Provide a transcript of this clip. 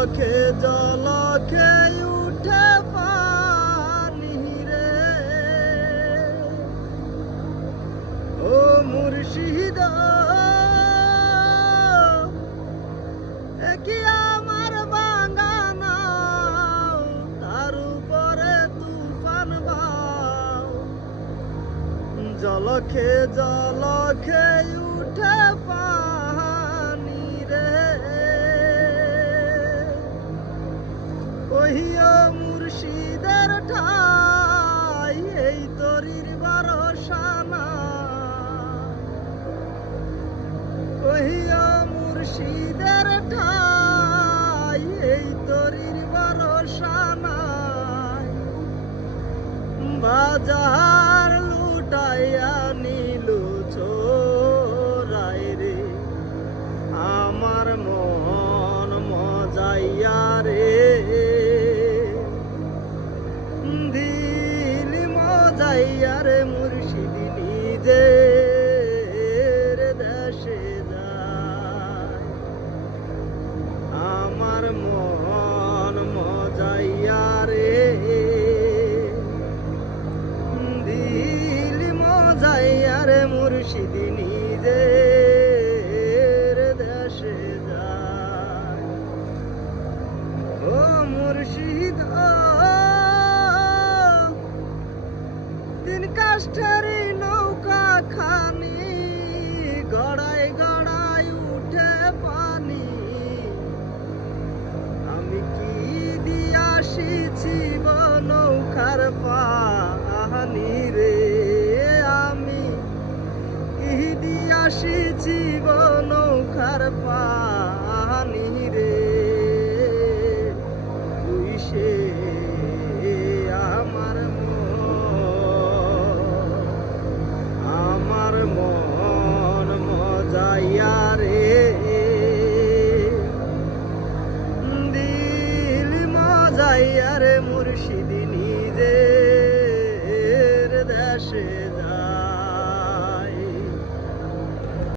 জলকে জলকে উঠে পানি রে ও মুর্শিদ কি আমার বাগানা তার উপরে তুফান বাও জলকে জলকে উঠে পানি রে ওহিও মুর্শিদের ঠাই এই তরির ভরসা না ওহিও মুর্শিদের ঠাই এই তরির ভরসা নাই বাজার লুটাইয়া নিলু চোরাই রে আমার মন মজাইয়া রে দিল মজাইয়া রে মুর্শিদ নিজের দেশে যায় আমার মন মজাইয়া রে দিল মজাইয়া রে মুর্শিদ নিজের দেশে যায় ও মুর্শিদ দিন কাষ্ঠেরি নৌকা খানি গড়াই গড়াই উঠে পানি আমি কি দিয়াসিছি নৌকার পানি রে আমি কি দিয়াসিছি নৌকার পানি রে তুই সে আমার মন মজাইয়া রে দিল মজাইয়া রে মুর্শিদ নিজের দেশে যা